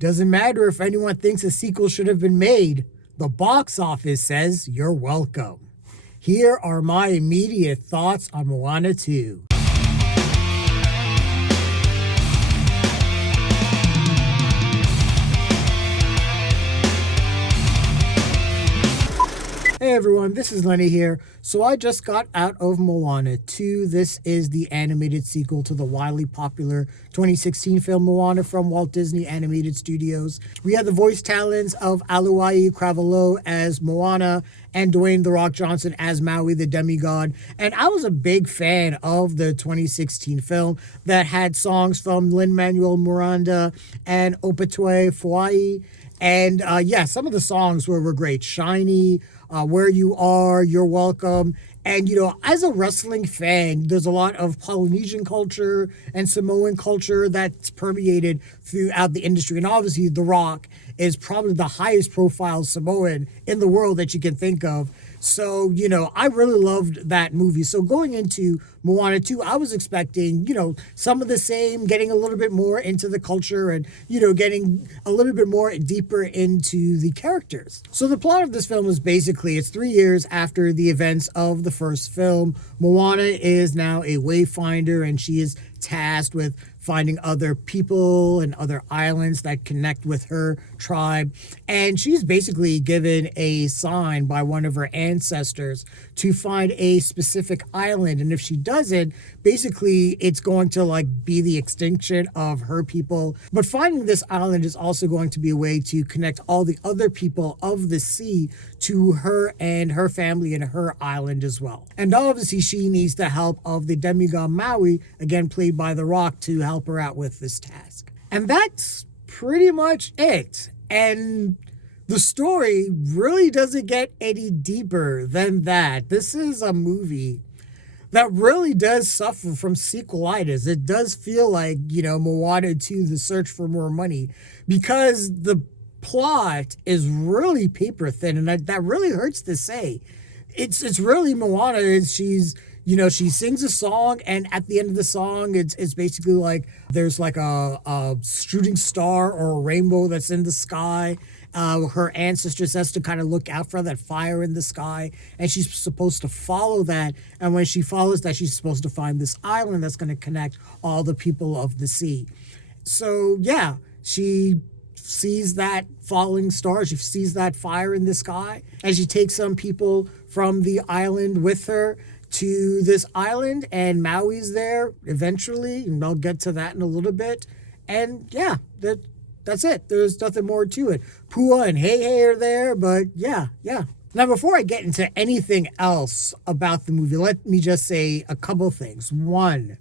Doesn't matter if anyone thinks a sequel should have been made. The box office says you're welcome. Here are my immediate thoughts on Moana 2. Hey everyone, this is Lenny here. So I just got out of Moana 2. This is the animated sequel to the widely popular 2016 film Moana from Walt Disney Animated Studios. We had the voice talents of Aluai Cravelo as Moana and Dwayne "The Rock" Johnson as Maui the demigod. And I was a big fan of the 2016 film that had songs from Lin-Manuel Miranda and Opetue Fuai. And some of the songs were great. Shiny, Where You Are, You're Welcome. And, as a wrestling fan, there's a lot of Polynesian culture and Samoan culture that's permeated throughout the industry. And obviously, The Rock is probably the highest profile Samoan in the world that you can think of. So, I really loved that movie. So going into Moana 2, I was expecting, some of the same, getting a little bit more into the culture and, getting a little bit more deeper into the characters. So the plot of this film is basically, it's 3 years after the events of the first film. Moana is now a wayfinder and she is tasked with finding other people and other islands that connect with her tribe. And she's basically given a sign by one of her ancestors to find a specific island. And if she doesn't, basically it's going to be the extinction of her people. But finding this island is also going to be a way to connect all the other people of the sea to her and her family and her island as well. And obviously she needs the help of the demigod Maui, again played by The Rock, to help her out with this task. And that's pretty much it. And the story really doesn't get any deeper than that. This is a movie that really does suffer from sequelitis. It does feel like, Moana 2, The Search for More Money, because the plot is really paper thin, and that really hurts to say. It's really Moana. She sings a song, and at the end of the song, it's basically like there's a shooting star or a rainbow that's in the sky. Her ancestor says to kind of look out for that fire in the sky, and she's supposed to follow that. And when she follows that, she's supposed to find this island that's going to connect all the people of the sea. So yeah, she sees that falling star, she sees that fire in the sky, and she takes some people from the island with her to this island, and Maui's there eventually, and I'll get to that in a little bit. And yeah, that's it. There's nothing more to it. Pua and Hey are there, but yeah. Now, before I get into anything else about the movie, let me just say a couple things. One,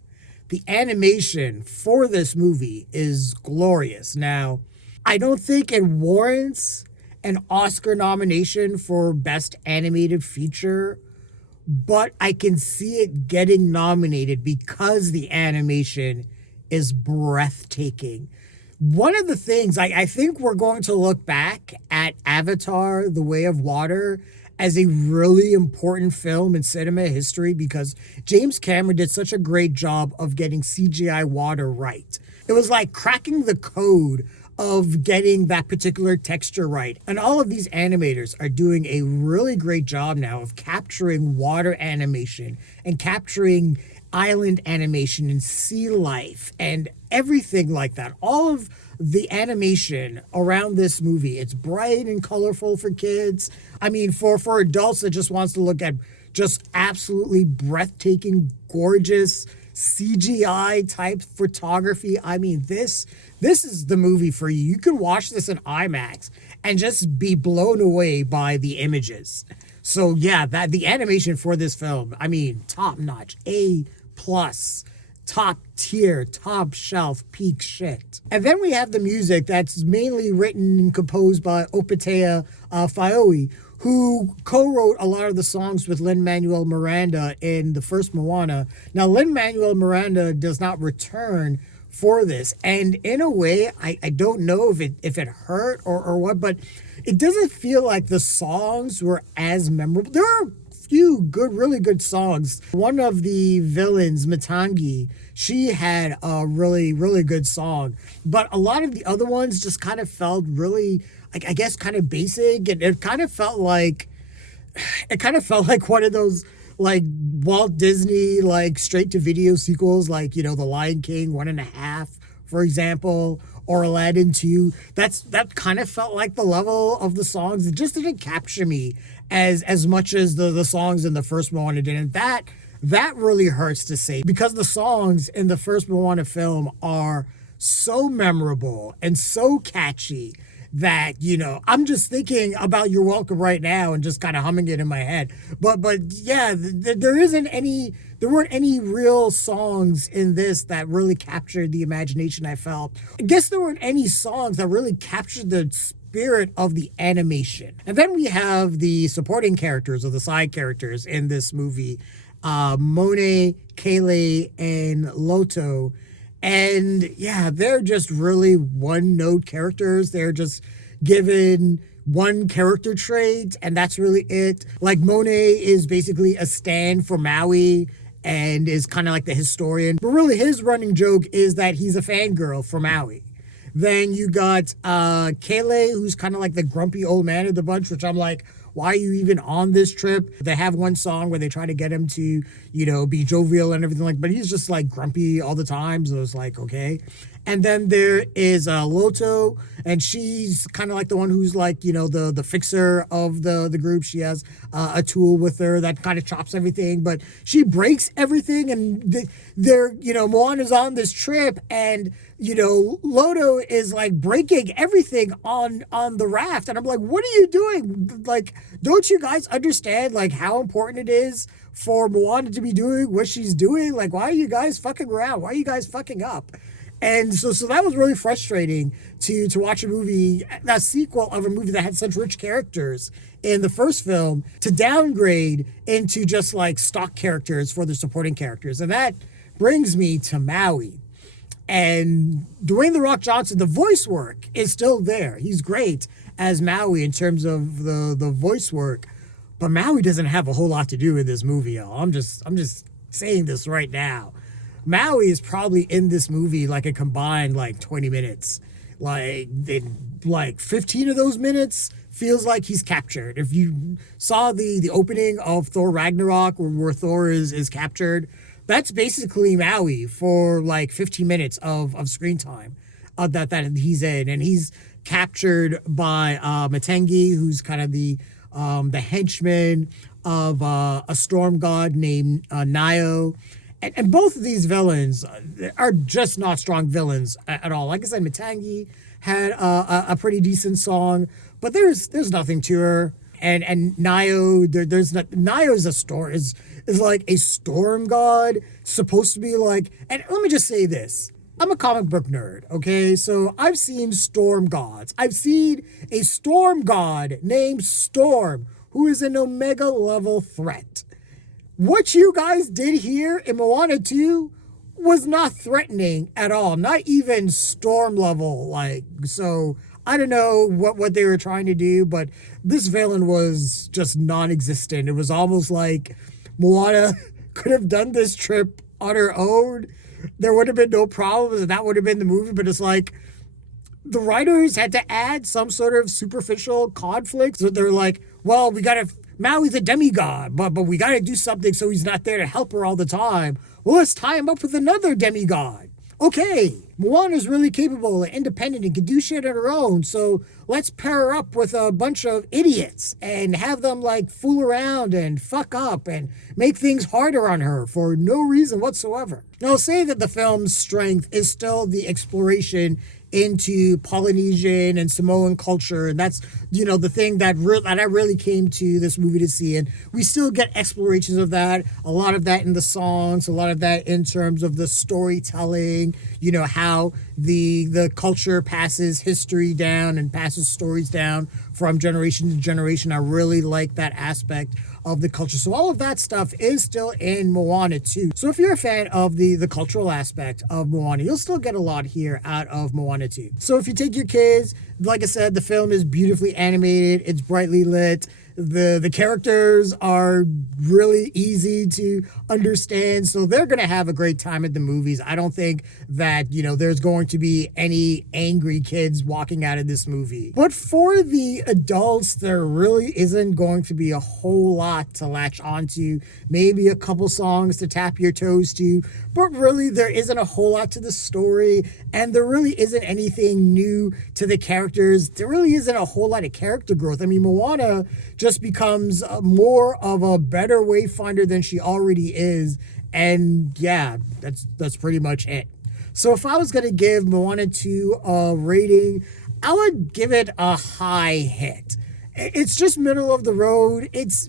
the animation for this movie is glorious. Now, I don't think it warrants an Oscar nomination for Best Animated Feature, but I can see it getting nominated because the animation is breathtaking. One of the things, I think we're going to look back at Avatar: The Way of Water as a really important film in cinema history because James Cameron did such a great job of getting CGI water right. It was like cracking the code of getting that particular texture right. And all of these animators are doing a really great job now of capturing water animation and capturing island animation and sea life and everything like that. All of the animation around this movie, it's bright and colorful for kids. I mean, for adults that just wants to look at just absolutely breathtaking, gorgeous CGI type photography. I mean, this is the movie for you. You can watch this in IMAX and just be blown away by the images. So yeah, that the animation for this film, I mean, top notch, A+, top tier, top shelf, peak shit. And then we have the music that's mainly written and composed by Opetue Fuai, who co-wrote a lot of the songs with Lin-Manuel Miranda in the first Moana. Now, Lin-Manuel Miranda does not return for this. And in a way, I don't know if it hurt or what, but it doesn't feel like the songs were as memorable. There are few good, really good songs. One of the villains, Matangi, she had a really, really good song. But a lot of the other ones just kind of felt really, I guess, kind of basic. And it kind of felt like one of those like Walt Disney like straight to video sequels, like The Lion King 1.5, for example, or Aladdin 2. That kind of felt like the level of the songs. It just didn't capture me as much as the songs in the first Moana did. And that really hurts to say, because the songs in the first Moana film are so memorable and so catchy that I'm just thinking about You're Welcome right now and just kind of humming it in my head. But yeah, there weren't any real songs in this that really captured the imagination I felt. I guess there weren't any songs that really captured the spirit of the animation. And then we have the supporting characters, or the side characters in this movie, Monet, Kele, and Loto. And yeah, they're just really one-note characters. They're just given one character trait, and that's really it. Like, Monet is basically a stand for Maui and is kind of like the historian. But really, his running joke is that he's a fangirl for Maui. Then you got Kele, who's kind of like the grumpy old man of the bunch, which I'm like, why are you even on this trip? They have one song where they try to get him to, be jovial and everything but he's just like grumpy all the time. So it's like, okay. And then there is Loto, and she's kind of like the one who's like, the fixer of the group. She has a tool with her that kind of chops everything, but she breaks everything. And Moana's on this trip, and Loto is like breaking everything on the raft. And I'm like, what are you doing? Like, don't you guys understand like how important it is for Moana to be doing what she's doing? Like, why are you guys fucking around? Why are you guys fucking up? And so that was really frustrating to watch a sequel of a movie that had such rich characters in the first film, to downgrade into just like stock characters for the supporting characters. And that brings me to Maui. And Dwayne "The Rock" Johnson, the voice work is still there. He's great as Maui in terms of the voice work. But Maui doesn't have a whole lot to do with this movie, y'all. I'm just saying this right now. Maui is probably in this movie like a combined like 20 minutes. Like 15 of those minutes feels like he's captured. If you saw the opening of Thor Ragnarok where Thor is captured, that's basically Maui for like 15 minutes of screen time that he's in. And he's captured by Matangi, who's kind of the henchman of a storm god named Nio. And both of these villains are just not strong villains at all. Like I said, Matangi had a pretty decent song, but there's nothing to her. And Nio, is like a storm god, supposed to be like. And let me just say this: I'm a comic book nerd, okay? So I've seen storm gods. I've seen a storm god named Storm, who is an Omega level threat. What you guys did here in Moana 2 was not threatening at all. Not even storm level. So I don't know what they were trying to do, but this villain was just non-existent. It was almost like Moana could have done this trip on her own. There would have been no problems, and that would have been the movie. But it's like the writers had to add some sort of superficial conflict. So they're like, well, Maui's a demigod, but we got to do something so he's not there to help her all the time. Well, let's tie him up with another demigod. Okay, Moana's really capable and independent and can do shit on her own, so let's pair her up with a bunch of idiots and have them like fool around and fuck up and make things harder on her for no reason whatsoever. Now, I'll say that the film's strength is still the exploration into Polynesian and Samoan culture, and that's the thing that I really came to this movie to see. And we still get explorations of that, a lot of that in the songs, a lot of that in terms of the storytelling, how the culture passes history down and passes stories down from generation to generation. I really like that aspect of the culture. So all of that stuff is still in Moana 2. So if you're a fan of the cultural aspect of Moana, you'll still get a lot here out of Moana 2. So if you take your kids, like I said, the film is beautifully animated, it's brightly lit, The characters are really easy to understand, so they're going to have a great time at the movies. I don't think that, there's going to be any angry kids walking out of this movie. But for the adults, there really isn't going to be a whole lot to latch onto. Maybe a couple songs to tap your toes to, but really there isn't a whole lot to the story, and there really isn't anything new to the characters. There really isn't a whole lot of character growth. I mean, Moana just becomes more of a better wayfinder than she already is, and yeah, that's pretty much it. So if I was going to give Moana 2 a rating, I would give it a high hit. It's just middle of the road. It's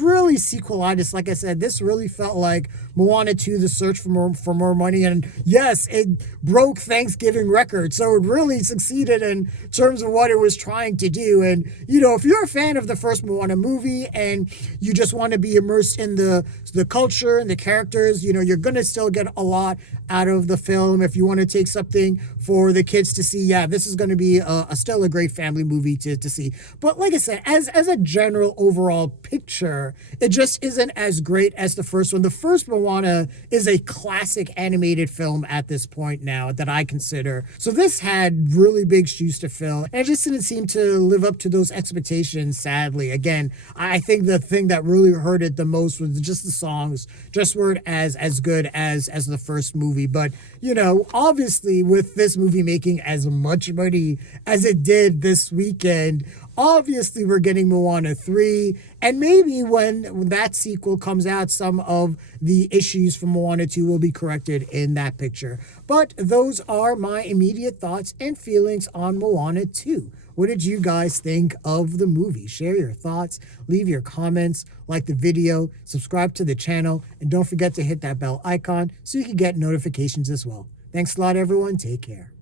really sequelitis. Like I said, this really felt like Moana 2, The Search for More Money. And yes, it broke Thanksgiving records. So it really succeeded in terms of what it was trying to do. And, if you're a fan of the first Moana movie and you just want to be immersed in the culture and the characters, you're going to still get a lot out of the film. If you want to take something for the kids to see, yeah, this is going to be still a great family movie to see. But like I said, as a general overall picture, it just isn't as great as the first one. The first Moana is a classic animated film at this point now that I consider. So this had really big shoes to fill, and it just didn't seem to live up to those expectations, sadly. Again, I think the thing that really hurt it the most was just the songs just weren't as good as the first movie. But, obviously with this movie making as much money as it did this weekend, obviously we're getting Moana 3, and maybe when that sequel comes out, some of the issues from Moana 2 will be corrected in that picture. But those are my immediate thoughts and feelings on Moana 2. What did you guys think of the movie? Share your thoughts, leave your comments, like the video, subscribe to the channel, and don't forget to hit that bell icon so you can get notifications as well. Thanks a lot, everyone. Take care.